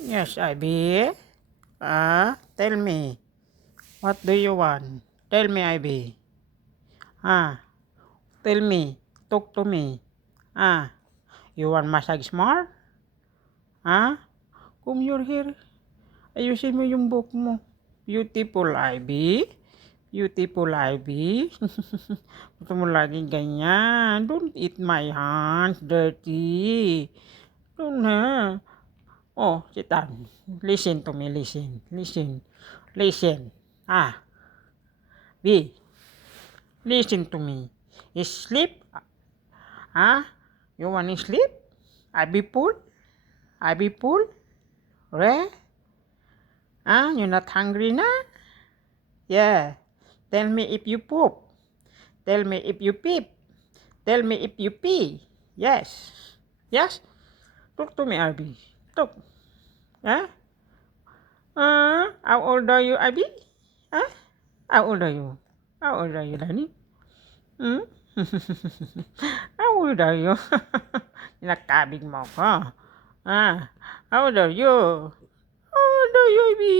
Yes, Ivy. Tell me. What do you want? Tell me, Ivy. Tell me. Talk to me. You want massage more? Come here. Ayusin mo yung book mo. Beautiful, Ivy. Beautiful, Ivy. Gusto mo laging ganyan. Don't eat my hands. Dirty. Don't Oh, sit down. Listen to me. Listen. B. Listen to me. Sleep. You want to sleep? Ivy pool? Re? You're not hungry na? Yeah. Tell me if you poop. Tell me if you peep. Tell me if you pee. Yes. Yes? Talk to me, Ivy. Talk. How old are you, Ivy? How old are you? How old are you, Danny? How old are you? Nakabig mo ko. How old are you? How old are you, Ivy?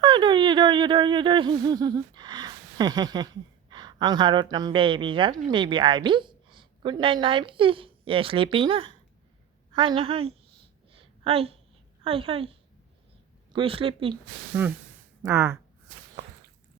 How old are you? Ang harot ng baby dyan, baby Ivy. Good night, Ivy. Yeah, sleeping na. Hi na, hi. Hi. Go sleeping.